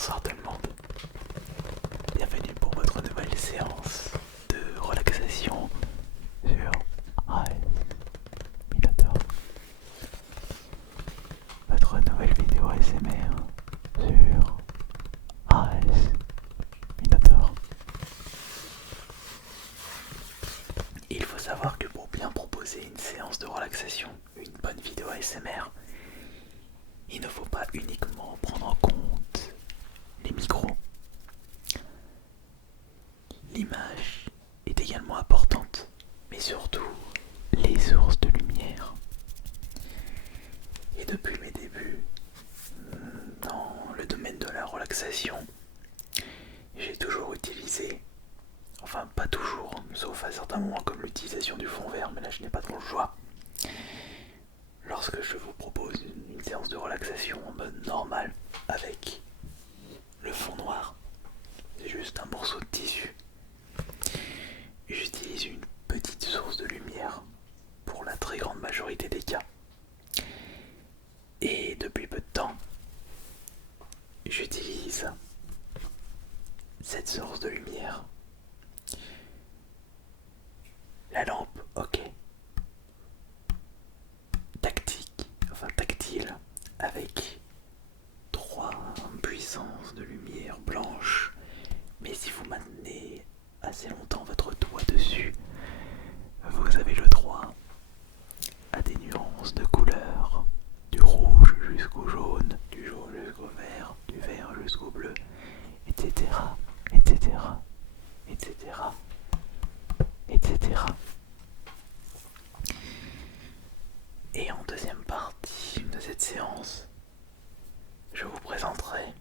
Bonsoir tout le monde, bienvenue pour votre nouvelle séance de relaxation sur AS Minator. Votre nouvelle vidéo ASMR sur AS Minator. Il faut savoir que pour bien proposer une séance de relaxation, une bonne vidéo ASMR, il ne faut pas uniquement prendre en compte les micros. L'image est également importante, mais surtout les sources de lumière. Et depuis mes débuts dans le domaine de la relaxation, j'ai toujours utilisé, enfin pas toujours, sauf à certains moments comme l'utilisation du fond vert, mais là je n'ai pas trop le choix. Lorsque je vous propose une séance de relaxation en mode normal avec le fond noir, c'est juste un morceau de tissu. J'utilise une petite source de lumière pour la très grande majorité des cas. Et depuis peu de temps, j'utilise cette source de lumière. La lampe, ok. Tactile, avec 3 puissances de lumière blanche. Mais si vous maintenez assez longtemps votre doigt dessus, vous avez le droit à des nuances de couleurs, du rouge jusqu'au jaune, du jaune jusqu'au vert, du vert jusqu'au bleu, etc., etc., etc., etc. Et en deuxième partie de cette séance, je vous présenterai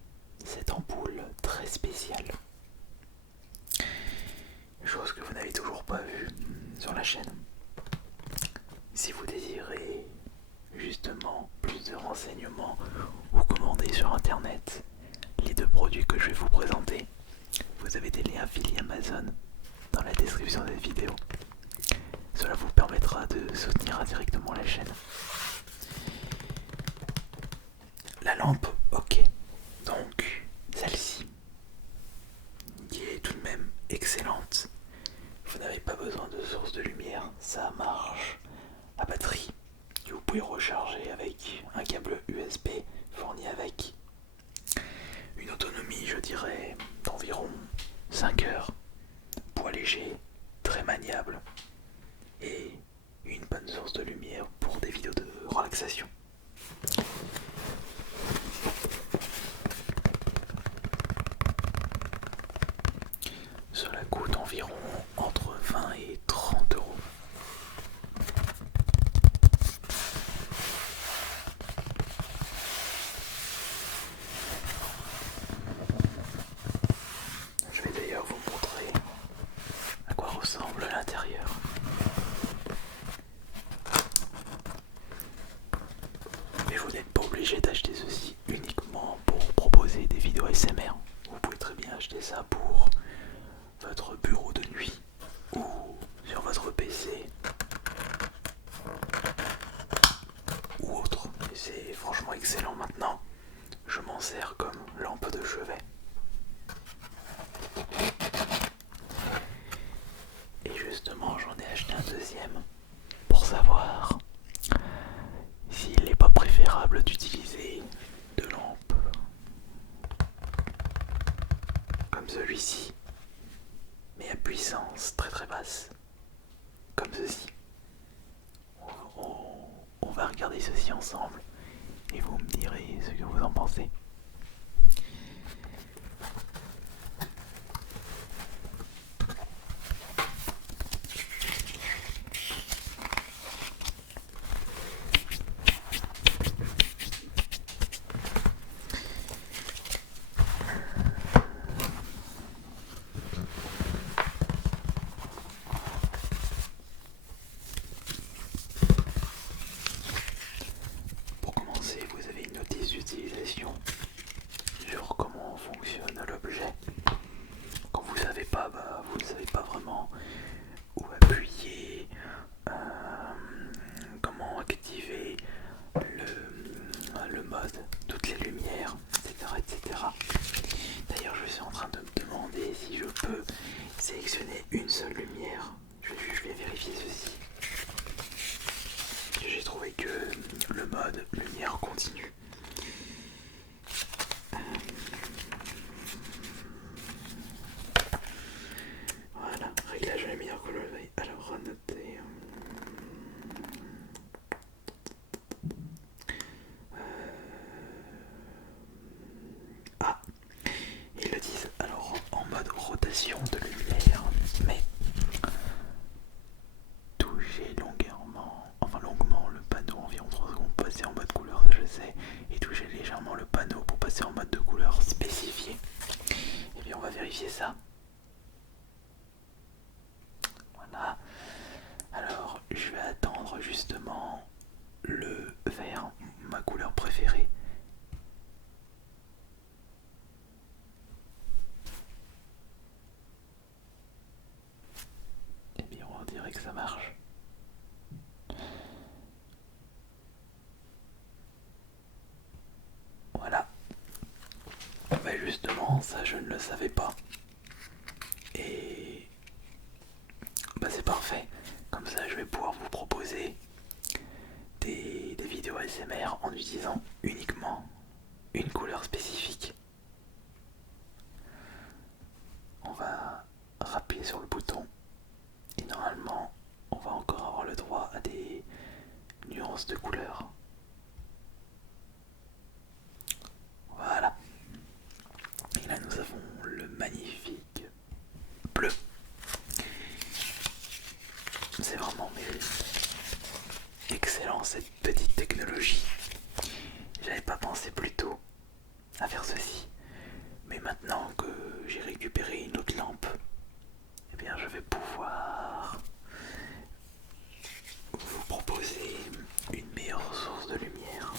cette ampoule très spéciale. Chose que vous n'avez toujours pas vue sur la chaîne. Si vous désirez justement plus de renseignements ou commander sur internet les deux produits que je vais vous présenter, vous avez des liens affiliés Amazon dans la description de cette vidéo. Cela vous permettra de soutenir indirectement la chaîne. La lampe, ok. Donc, celle-ci, qui est tout de même excellente. Vous n'avez pas besoin de source de lumière, ça marche à batterie. Que vous pouvez recharger avec un câble USB fourni avec. Une autonomie, je dirais, d'environ 5 heures. Poids léger, très maniable. Et une bonne source de lumière pour des vidéos de relaxation. Cela coûte environ entre 20 et 30 euros. Je vais d'ailleurs vous montrer à quoi ressemble l'intérieur. Mais vous n'êtes pas obligé d'acheter ceci uniquement pour proposer des vidéos ASMR. Vous pouvez très bien acheter ça pour votre bureau de nuit ou sur votre PC ou autre. Et c'est franchement excellent maintenant. Je m'en sers comme lampe de chevet. Et justement, j'en ai acheté un deuxième pour savoir s'il n'est pas préférable d'utiliser deux lampes comme celui-ci, mais à puissance très très basse, comme ceci. On va regarder ceci ensemble et vous me direz ce que vous en pensez. Pour commencer, vous avez une notice d'utilisation fonctionner une seule lumière. Je vais vérifier ceci. J'ai trouvé que le mode lumière continue. Voilà, réglage de la meilleure couleur. Alors, noter. Ah, ils le disent. Alors, en mode rotation de lumière, mais toucher longuement le panneau environ 3 secondes pour passer en mode couleur, ça je sais, et toucher légèrement le panneau pour passer en mode de couleur spécifié. Et bien on va vérifier ça. Voilà. Alors je vais attendre justement le vert, ma couleur préférée. Et bien on dirait que ça marche. Voilà. Bah justement, ça je ne le savais pas. Et bah c'est parfait. Comme ça je vais pouvoir vous proposer des vidéos ASMR en utilisant uniquement une couleur spécifique. On va rappuyer sur le bouton et normalement on va encore avoir le droit à des nuances de couleurs. Voilà. Et là nous avons le magnifique bleu. C'est vraiment excellent cette petite technologie. J'avais pas pensé plus tôt à faire ceci. Mais maintenant que j'ai récupéré une autre lampe, eh bien je vais pouvoir vous proposer une meilleure source de lumière.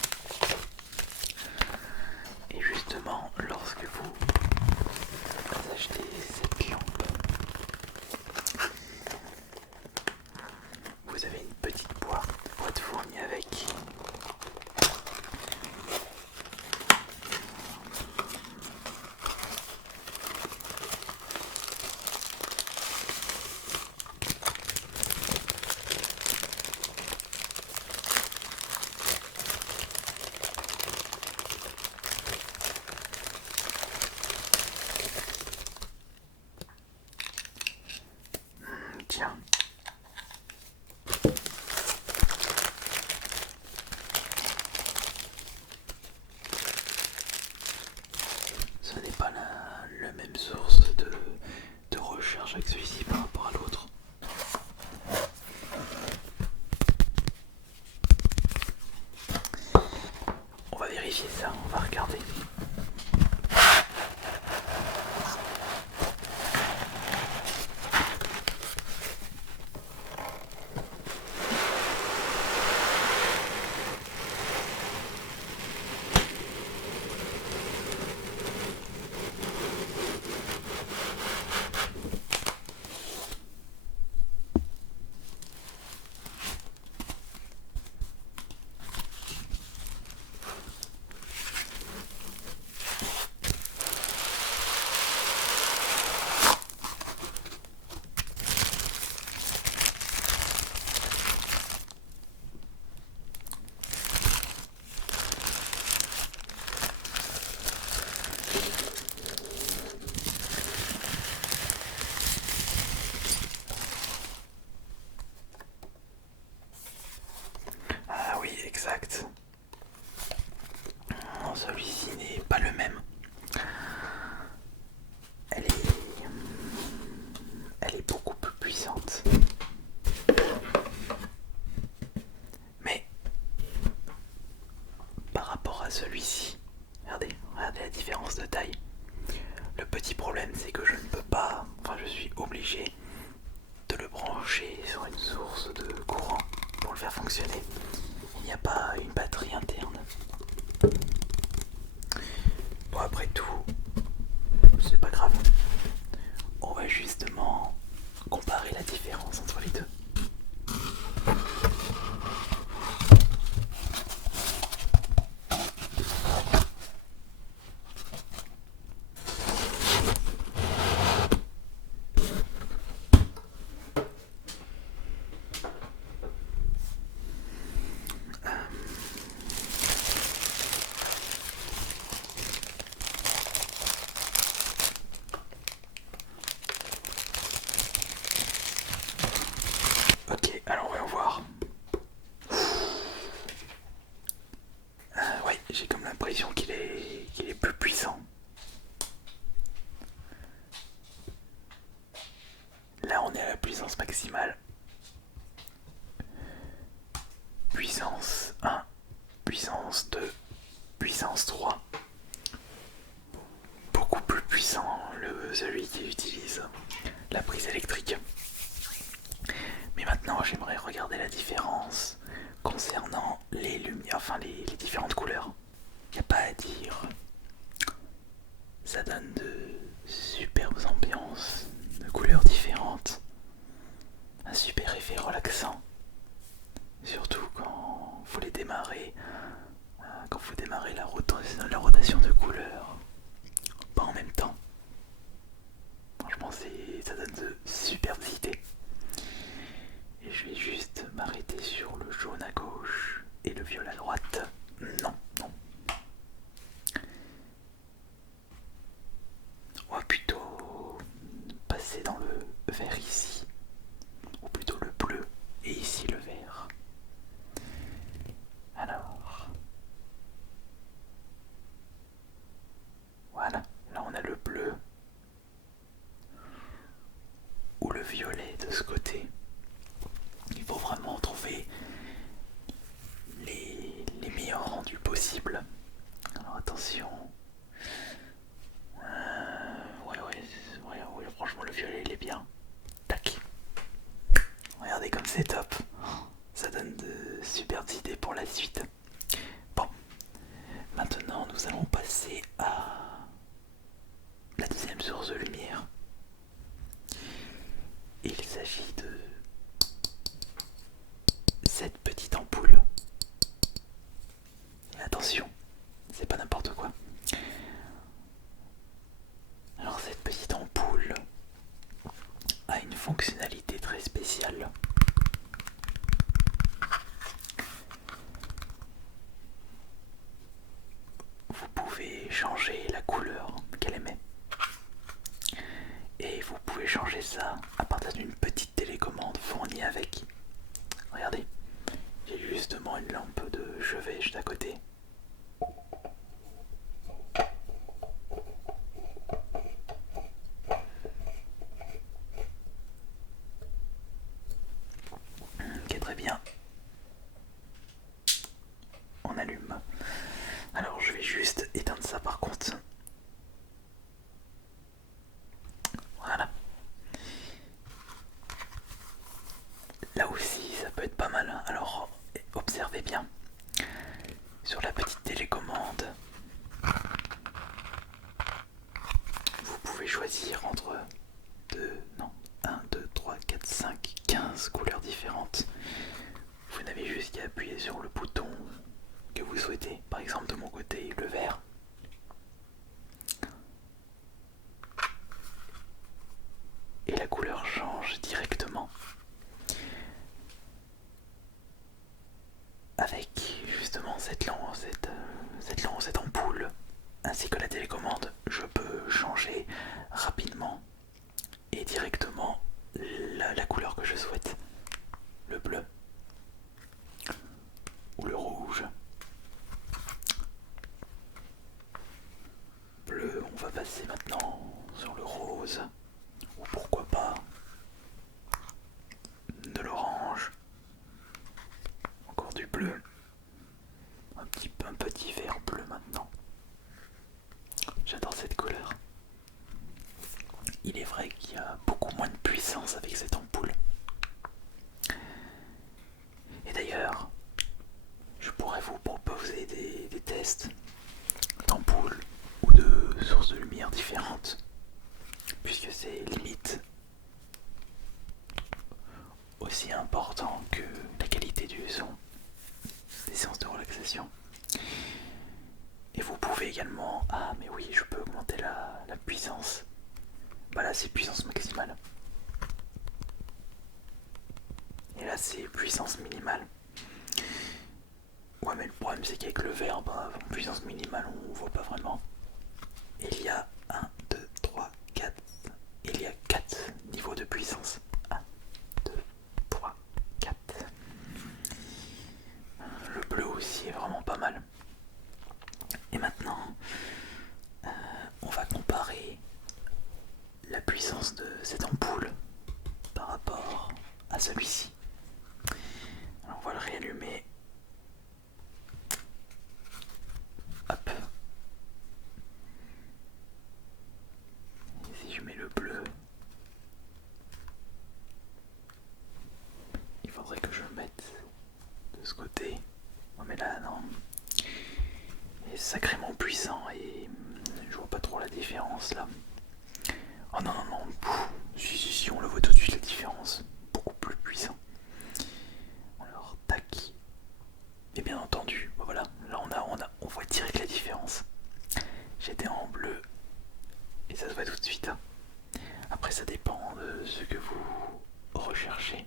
Et justement, lorsque vous achetez cette lampe, vous avez une petite boîte fournie avec. Tiens. Ce n'est pas la même source de recharge avec celui-ci par rapport à l'autre. On va vérifier ça, on va regarder. Ah oui, exact. Non, celui-ci n'est pas le même. Elle est beaucoup plus puissante. Mais par rapport à celui-ci, regardez la différence de taille. Le petit problème c'est que je ne peux pas, je suis obligé de le brancher sur une source de courant pour le faire fonctionner. Il n'y a pas une batterie interne. Bon, après tout, c'est pas grave. On va justement comparer la différence entre les deux. puissance maximale. Puissance 1, puissance 2, puissance 3. Beaucoup plus puissant celui qui utilise la prise électrique. Mais maintenant j'aimerais regarder la différence concernant les lumières, enfin les différentes couleurs. Y a pas à dire. Ça donne de superbes ambiances, de couleurs différentes. Un super effet relaxant. Surtout quand faut les démarrer, quand faut démarrer la rotation de couleurs. Pas en même temps. Franchement, ça donne de superbes idées. Et je vais juste m'arrêter sur le jaune à gauche et le violet à droite. Non, non. On va plutôt passer dans le vert ici. Ou plutôt le bleu et ici le vert. Alors. Voilà, là on a le bleu. Ou le violet de ce côté. Il faut vraiment trouver les meilleurs rendus possibles. Alors attention. Ouais, franchement le violet il est bien. Tac. Regardez comme c'est top. Ça donne de superbes idées pour la suite. Bon. Maintenant nous allons passer à la deuxième source de lumière. Il s'agit de cette petite ampoule. Et attention, c'est pas n'importe quoi. Alors cette petite ampoule a une fonctionnalité très spéciale. Vous pouvez changer la couleur qu'elle émet. Et vous pouvez changer ça à partir d'une petite télécommande fournie avec. Regardez, j'ai justement une lampe de chevet juste à côté. Ok, très bien. On allume. Alors je vais juste éteindre ça par contre. Voilà. Là aussi ça peut être pas mal. Alors observez bien. Sur la petite télécommande, vous pouvez choisir entre 1, 2, 3, 4, 5, 15 couleurs différentes. Vous n'avez juste qu'à appuyer sur le bouton que vous souhaitez. Par exemple de mon côté le vert. Et la couleur change directement. Avec justement cette ampoule ainsi que la télécommande, je peux changer rapidement et directement la couleur que je souhaite. Le bleu ou le rouge. Bleu, on va passer maintenant sur le rose. Ou pourquoi pas de l'orange. Encore du bleu. Un petit vert bleu maintenant. J'adore cette couleur. Il est vrai qu'il y a beaucoup moins de puissance avec cette ampoule. Et d'ailleurs, je pourrais vous proposer des tests d'ampoules ou de sources de lumière différentes, puisque c'est limite aussi important que la qualité du son des séances de relaxation. Et vous pouvez également... Ah mais oui, je peux augmenter la puissance. Bah là c'est puissance maximale. Et là c'est puissance minimale. Ouais mais le problème c'est qu'avec le vert, en puissance minimale on voit pas vraiment. Et il y a 1, 2, 3, 4. Il y a 4 niveaux de puissance. 1, 2, 3, 4. Le bleu aussi est vraiment pas mal. Et maintenant, on va comparer la puissance de cette ampoule par rapport celui-ci. Alors on va le réallumer. Hop. Et si je mets le bleu, il faudrait que je le mette de ce côté. Oh mais là non. Il est sacrément puissant et je vois pas trop la différence là. Oh non non non. Si on le voit tout de suite la différence. Beaucoup plus puissant. Alors tac. Et bien entendu, voilà, là on voit direct la différence. J'étais en bleu et ça se voit tout de suite. Après ça dépend de ce que vous recherchez.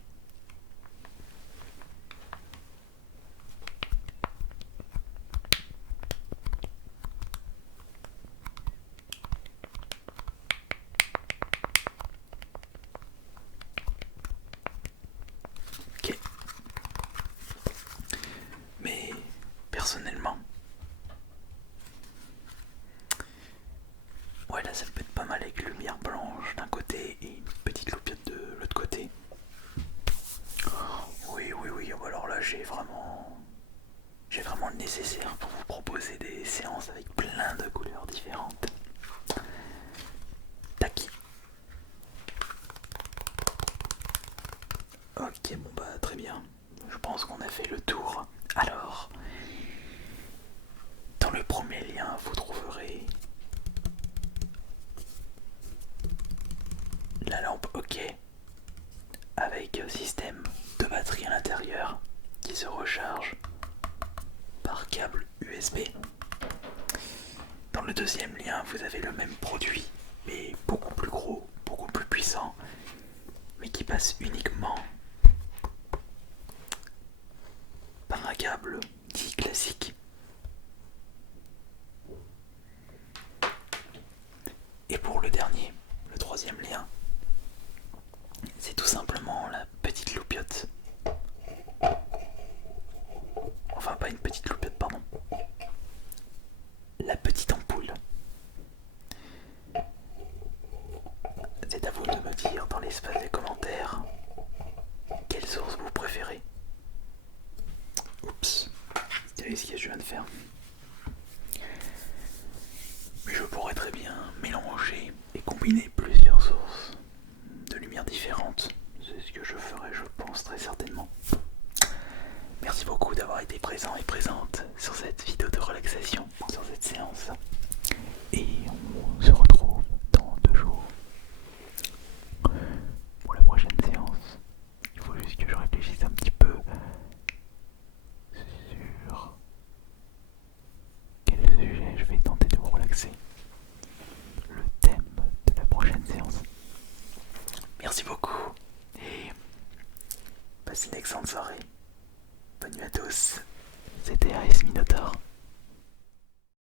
Ok. Mais personnellement, ouais là ça peut être pas mal avec une lumière blanche d'un côté et une petite loupiote de l'autre côté. Oui, alors là j'ai vraiment le nécessaire pour vous proposer des séances avec plein de couleurs différentes. Tac. Ok, bon bah très bien. Je pense qu'on a fait le tour. Alors, dans le premier lien, vous trouverez la lampe OK avec un système de batterie à l'intérieur qui se recharge par câble USB. Dans le deuxième lien, vous avez le même produit, mais beaucoup plus gros, beaucoup plus puissant, mais qui passe uniquement par un câble dit classique. Et pour le dernier, le troisième lien, c'est tout simplement la petite loupiote. Enfin, pas une petite loupiote, pardon. La petite ampoule. C'est à vous de me dire dans l'espace des commentaires quelle source vous préférez. Oups, c'est ce que je viens de faire. Mais je pourrais très bien mélanger et combiner plusieurs sources de lumière différentes. C'est ce que je ferai, je pense, très certainement. Merci beaucoup d'avoir été présent et présente sur cette vidéo de relaxation, sur cette séance. Et on se retrouve dans 2 jours pour la prochaine séance. Il faut juste que je réfléchisse un petit peu sur quel sujet je vais tenter de vous relaxer. Le thème de la prochaine séance. Merci beaucoup et passez une excellente soirée. Bonne nuit à tous. C'était Aris Minotaur.